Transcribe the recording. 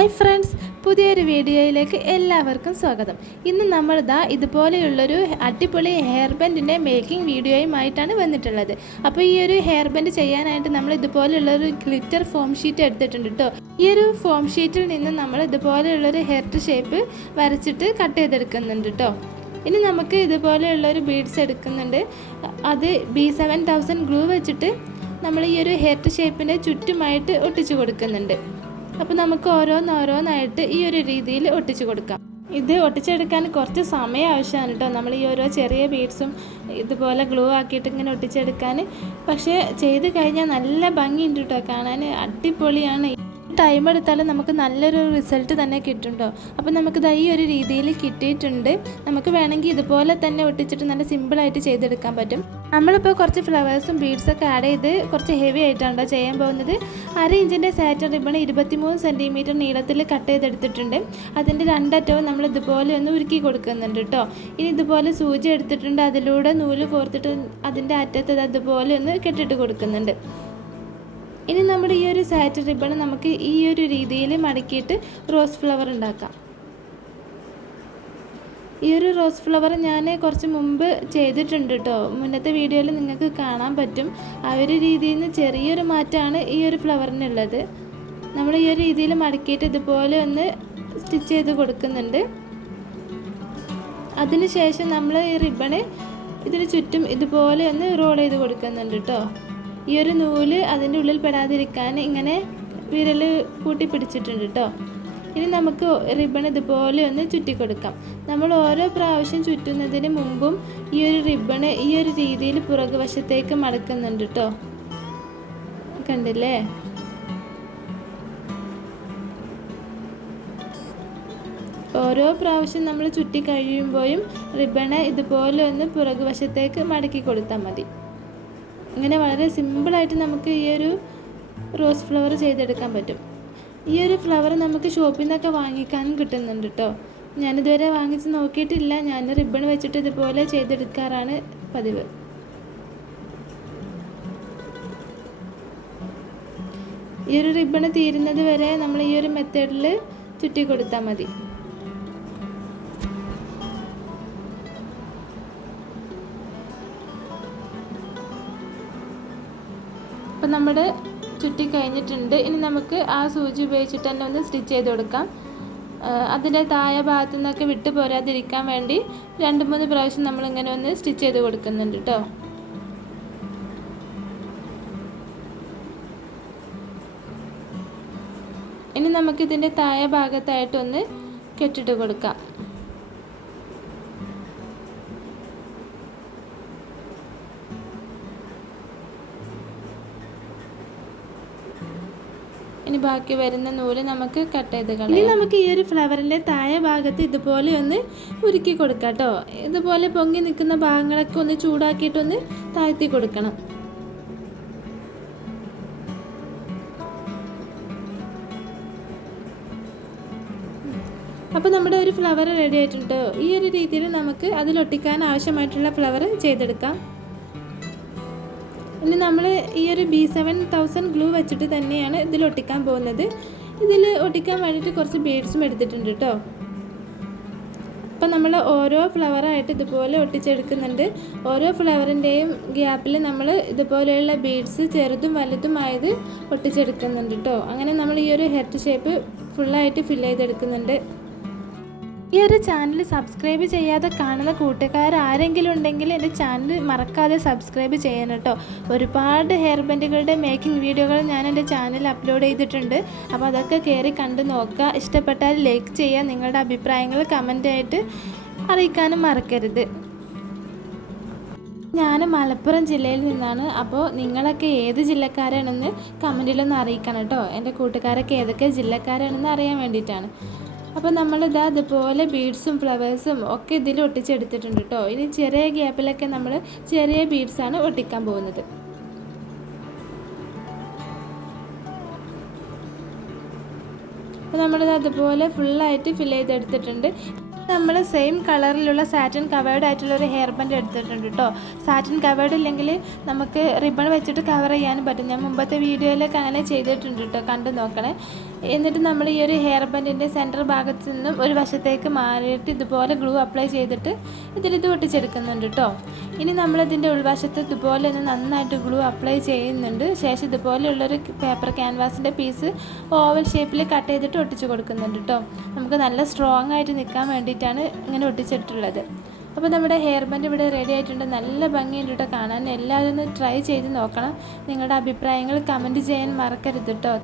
Hi friends, പുതിയൊരു വീഡിയോയിലേക്ക് എല്ലാവർക്കും സ്വാഗതം. ഇന്ന് നമ്മൾ ഇതുപോലെയുള്ളൊരു അടിപൊളി ഹെയർ ബാൻഡിൻ്റെ മേക്കിംഗ് വീഡിയോയുമായിട്ടാണ് വന്നിട്ടുള്ളത്. അപ്പോൾ ഈ ഒരു ഹെയർ ബാൻഡ് ചെയ്യാനായിട്ട് നമ്മൾ ഇതുപോലെയുള്ളൊരു ഗ്ലിറ്റർ ഫോം ഷീറ്റ് എടുത്തിട്ടുണ്ട് കേട്ടോ. ഈ ഒരു ഫോം ഷീറ്റിൽ നിന്ന് നമ്മൾ ഇതുപോലെയുള്ളൊരു ഹെയർ ഷേപ്പ് വരച്ചിട്ട് കട്ട് ചെയ്തെടുക്കുന്നുണ്ട് കേട്ടോ. ഇനി നമുക്ക് ഇതുപോലെയുള്ളൊരു ബീഡ്സ് എടുക്കുന്നുണ്ട്. അത് B7000 ഗ്ലൂ വെച്ചിട്ട് നമ്മൾ ഈ ഒരു ഹെയർ ഷേപ്പിൻ്റെ ചുറ്റുമായിട്ട് ഒട്ടിച്ചു കൊടുക്കുന്നുണ്ട്. അപ്പോൾ നമുക്ക് ഓരോന്നായിട്ട് ഈ ഒരു രീതിയിൽ ഒട്ടിച്ചു കൊടുക്കാം. ഇത് ഒട്ടിച്ചെടുക്കാൻ കുറച്ച് സമയം ആവശ്യമാണ് കേട്ടോ. നമ്മൾ ഈ ഓരോ ചെറിയ ബീഡ്സും ഇതുപോലെ ഗ്ലൂ ആക്കിയിട്ട് ഇങ്ങനെ ഒട്ടിച്ചെടുക്കാൻ. പക്ഷേ ചെയ്ത് കഴിഞ്ഞാൽ നല്ല ഭംഗിയുണ്ട് കേട്ടോ, കാണാൻ അടിപൊളിയാണ്. ടൈം എടുത്താലും നമുക്ക് നല്ലൊരു റിസൾട്ട് തന്നെ കിട്ടും കേട്ടോ. അപ്പോൾ നമുക്കിത് ഈ ഒരു രീതിയിൽ കിട്ടിയിട്ടുണ്ട്. നമുക്ക് വേണമെങ്കിൽ ഇതുപോലെ തന്നെ ഒട്ടിച്ചിട്ട് നല്ല സിമ്പിളായിട്ട് ചെയ്തെടുക്കാൻ പറ്റും. നമ്മളിപ്പോൾ കുറച്ച് ഫ്ലവേഴ്സും ബീഡ്സൊക്കെ ആഡ് ചെയ്ത് കുറച്ച് ഹെവി ആയിട്ടാണ് ചെയ്യാൻ പോകുന്നത്. 1/2 ഇഞ്ചിൻ്റെ സാറ്റൻ റിബൺ 23 സെൻറ്റിമീറ്റർ നീളത്തിൽ കട്ട് ചെയ്തെടുത്തിട്ടുണ്ട്. അതിൻ്റെ രണ്ടറ്റവും നമ്മൾ ഇതുപോലെ ഒന്ന് ഉരുക്കി കൊടുക്കുന്നുണ്ട് കേട്ടോ. ഇനി ഇതുപോലെ സൂചി എടുത്തിട്ടുണ്ട്, അതിലൂടെ നൂല് കോർത്തിട്ട് അതിൻ്റെ അറ്റത്ത് അതുപോലെ ഒന്ന് കെട്ടിട്ട് കൊടുക്കുന്നുണ്ട്. ഇനി നമ്മുടെ ഈ ഒരു സാറ്റൻ റിബൺ നമുക്ക് ഈ ഒരു രീതിയിൽ മടക്കിയിട്ട് റോസ് ഫ്ലവർ ഉണ്ടാക്കാം. ഈ ഒരു റോസ് ഫ്ലവർ ഞാൻ കുറച്ച് മുമ്പ് ചെയ്തിട്ടുണ്ട് കേട്ടോ. മുന്നത്തെ വീഡിയോയിൽ നിങ്ങൾക്ക് കാണാൻ പറ്റും. ആ ഒരു രീതിയിൽ നിന്ന് ചെറിയൊരു മാറ്റമാണ് ഈ ഒരു ഫ്ലവറിനുള്ളത്. നമ്മൾ ഈ ഒരു രീതിയിൽ മടക്കിയിട്ട് ഇതുപോലെ ഒന്ന് സ്റ്റിച്ച് ചെയ്ത് കൊടുക്കുന്നുണ്ട്. അതിനുശേഷം നമ്മൾ ഈ റിബണ് ഇതിന് ചുറ്റും ഇതുപോലെ ഒന്ന് റോൾ ചെയ്ത് കൊടുക്കുന്നുണ്ട് കേട്ടോ. ഈ ഒരു നൂല് അതിൻ്റെ ഉള്ളിൽ പെടാതിരിക്കാൻ ഇങ്ങനെ വിരൽ കൂട്ടി പിടിച്ചിട്ടുണ്ട് കേട്ടോ. ഇനി നമുക്ക് റിബൺ ഇതുപോലെ ഒന്ന് ചുറ്റി കൊടുക്കാം. നമ്മൾ ഓരോ പ്രാവശ്യം ചുറ്റുന്നതിന് മുമ്പും ഈ ഒരു റിബണ് ഈ ഒരു രീതിയിൽ പുറകുവശത്തേക്ക് മടക്കുന്നുണ്ട് കേട്ടോ. കണ്ടില്ലേ? ഓരോ പ്രാവശ്യം നമ്മൾ ചുറ്റി കഴിയുമ്പോഴും റിബണ് ഇതുപോലെ ഒന്ന് പുറകുവശത്തേക്ക് മടക്കി കൊടുത്താൽ മതി. ഇങ്ങനെ വളരെ സിമ്പിളായിട്ട് നമുക്ക് ഈ ഒരു റോസ് ഫ്ലവർ ചെയ്തെടുക്കാൻ പറ്റും. ഈ ഒരു ഫ്ലവർ നമുക്ക് ഷോപ്പിൽ നിന്നൊക്കെ വാങ്ങിക്കാനും കിട്ടുന്നുണ്ട് കേട്ടോ. ഞാനിതുവരെ വാങ്ങിച്ച് നോക്കിയിട്ടില്ല. ഞാൻ റിബൺ വെച്ചിട്ട് ഇതുപോലെ ചെയ്തെടുക്കാറാണ് പതിവ്. ഈ ഒരു റിബൺ തീരുന്നത് വരെ നമ്മൾ ഈ ഒരു മെത്തേഡിൽ ചുറ്റി കൊടുത്താൽ മതി. അപ്പം നമ്മുടെ ചുറ്റി കഴിഞ്ഞിട്ടുണ്ട്. ഇനി നമുക്ക് ആ സൂചി ഉപയോഗിച്ചിട്ട് തന്നെ ഒന്ന് സ്റ്റിച്ച് ചെയ്ത് കൊടുക്കാം. അതിൻ്റെ താഴെ ഭാഗത്തു നിന്നൊക്കെ വിട്ട് പോരാതിരിക്കാൻ വേണ്ടി 2-3 പ്രാവശ്യം നമ്മളിങ്ങനെ ഒന്ന് സ്റ്റിച്ച് ചെയ്ത് കൊടുക്കുന്നുണ്ട് കേട്ടോ. ഇനി നമുക്കിതിൻ്റെ താഴെ ഭാഗത്തായിട്ടൊന്ന് കെട്ടിട്ട് കൊടുക്കാം. ഇനി ബാക്കി വരുന്ന നൂല് നമുക്ക് കട്ട് ചെയ്ത് കളയാം. ഇനി നമുക്ക് ഈ ഒരു ഫ്ലവറിൻ്റെ താഴെ ഭാഗത്ത് ഇതുപോലെ ഒന്ന് ഉരുക്കി കൊടുക്കാം കേട്ടോ. ഇതുപോലെ പൊങ്ങി നിൽക്കുന്ന ഭാഗങ്ങളൊക്കെ ഒന്ന് ചൂടാക്കിയിട്ടൊന്ന് താഴ്ത്തി കൊടുക്കണം. അപ്പോൾ നമ്മുടെ ഒരു ഫ്ലവർ റെഡി ആയിട്ടുണ്ട്. ഈ ഒരു രീതിയിൽ നമുക്ക് അതിലൊട്ടിക്കാൻ ആവശ്യമായിട്ടുള്ള ഫ്ലവർ ചെയ്തെടുക്കാം. ഇനി നമ്മൾ ഈ ഒരു B7000 ഗ്ലൂ വെച്ചിട്ട് തന്നെയാണ് ഇതിൽ ഒട്ടിക്കാൻ പോകുന്നത്. ഇതിൽ ഒട്ടിക്കാൻ വേണ്ടിയിട്ട് കുറച്ച് ബീഡ്സും എടുത്തിട്ടുണ്ട് കേട്ടോ. അപ്പം നമ്മൾ ഓരോ ഫ്ലവറായിട്ട് ഇതുപോലെ ഒട്ടിച്ചെടുക്കുന്നുണ്ട്. ഓരോ ഫ്ലവറിൻ്റെയും ഗ്യാപ്പിൽ നമ്മൾ ഇതുപോലെയുള്ള ബീഡ്സ് ചെറുതും വലുതുമായത് ഒട്ടിച്ചെടുക്കുന്നുണ്ട് കേട്ടോ. അങ്ങനെ നമ്മൾ ഈ ഒരു ഹെയർ ഷേപ്പ് ഫുള്ളായിട്ട് ഫിൽ ചെയ്തെടുക്കുന്നുണ്ട്. ഈ ഒരു ചാനൽ സബ്സ്ക്രൈബ് ചെയ്യാതെ കാണുന്ന കൂട്ടുകാർ ആരെങ്കിലും ഉണ്ടെങ്കിൽ എൻ്റെ ചാനൽ മറക്കാതെ സബ്സ്ക്രൈബ് ചെയ്യണം കേട്ടോ. ഒരുപാട് ഹെയർ ബാൻഡുകളുടെ മേക്കിംഗ് വീഡിയോകൾ ഞാൻ എൻ്റെ ചാനലിൽ അപ്ലോഡ് ചെയ്തിട്ടുണ്ട്. അപ്പോൾ അതൊക്കെ കയറി കണ്ട് നോക്കുക. ഇഷ്ടപ്പെട്ടാൽ ലൈക്ക് ചെയ്യുക. നിങ്ങളുടെ അഭിപ്രായങ്ങൾ കമൻ്റായിട്ട് അറിയിക്കാനും മറക്കരുത്. ഞാൻ മലപ്പുറം ജില്ലയിൽ നിന്നാണ്. അപ്പോൾ നിങ്ങളൊക്കെ ഏത് ജില്ലക്കാരാണെന്ന് കമൻറ്റിലൊന്ന് അറിയിക്കണം കേട്ടോ. എൻ്റെ കൂട്ടുകാരൊക്കെ ഏതൊക്കെ ജില്ലക്കാരാണെന്ന് അറിയാൻ വേണ്ടിയിട്ടാണ്. അപ്പോൾ നമ്മളിതാ അതുപോലെ ബീഡ്സും ഫ്ലവേഴ്സും ഒക്കെ ഇതിൽ ഒട്ടിച്ചെടുത്തിട്ടുണ്ട് കേട്ടോ. ഇനി ചെറിയ ഗ്യാപ്പിലൊക്കെ നമ്മൾ ചെറിയ ബീഡ്സാണ് ഒട്ടിക്കാൻ പോകുന്നത്. അപ്പോൾ നമ്മളിത് അതുപോലെ ഫുള്ളായിട്ട് ഫിൽ ചെയ്തെടുത്തിട്ടുണ്ട്. നമ്മൾ സെയിം കളറിലുള്ള സാറ്റിൻ കവേർഡ് ആയിട്ടുള്ള ഒരു ഹെയർ ബാൻഡ് എടുത്തിട്ടുണ്ട് കേട്ടോ. സാറ്റിൻ കവേർഡ് ഇല്ലെങ്കിൽ നമുക്ക് റിബൺ വെച്ചിട്ട് കവർ ചെയ്യാനും പറ്റും. ഞാൻ മുമ്പത്തെ വീഡിയോയിലൊക്കെ അങ്ങനെ ചെയ്തിട്ടുണ്ട് കേട്ടോ, കണ്ടു നോക്കണേ. എന്നിട്ട് നമ്മൾ ഈ ഒരു ഹെയർ ബാൻഡിൻ്റെ സെൻറ്റർ ഭാഗത്ത് നിന്നും ഒരു വശത്തേക്ക് മാറിയിട്ട് ഇതുപോലെ ഗ്ലൂ അപ്ലൈ ചെയ്തിട്ട് ഇത് ഒട്ടിച്ചെടുക്കുന്നുണ്ട് കേട്ടോ. ഇനി നമ്മളിതിൻ്റെ ഉൾവശത്ത് ഇതുപോലെ ഒന്ന് നന്നായിട്ട് ഗ്ലൂ അപ്ലൈ ചെയ്യുന്നുണ്ട്. ശേഷം ഇതുപോലെയുള്ളൊരു പേപ്പർ ക്യാൻവാസിൻ്റെ പീസ് ഓവൽ ഷേപ്പിൽ കട്ട് ചെയ്തിട്ട് ഒട്ടിച്ച് കൊടുക്കുന്നുണ്ട് കേട്ടോ. നമുക്ക് നല്ല സ്ട്രോങ് ആയിട്ട് നിൽക്കാൻ വേണ്ടിയിട്ടാണ് ഇങ്ങനെ ഒട്ടിച്ചിട്ടുള്ളത്. അപ്പോൾ നമ്മുടെ ഹെയർ ബാൻഡ് ഇവിടെ റെഡി ആയിട്ടുണ്ട്. നല്ല ഭംഗിയുണ്ട് കേട്ടോ കാണാൻ. എല്ലാവരും ഒന്ന് ട്രൈ ചെയ്ത് നോക്കണം. നിങ്ങളുടെ അഭിപ്രായങ്ങൾ കമൻറ്റ് ചെയ്യാൻ മറക്കരുത് കേട്ടോ.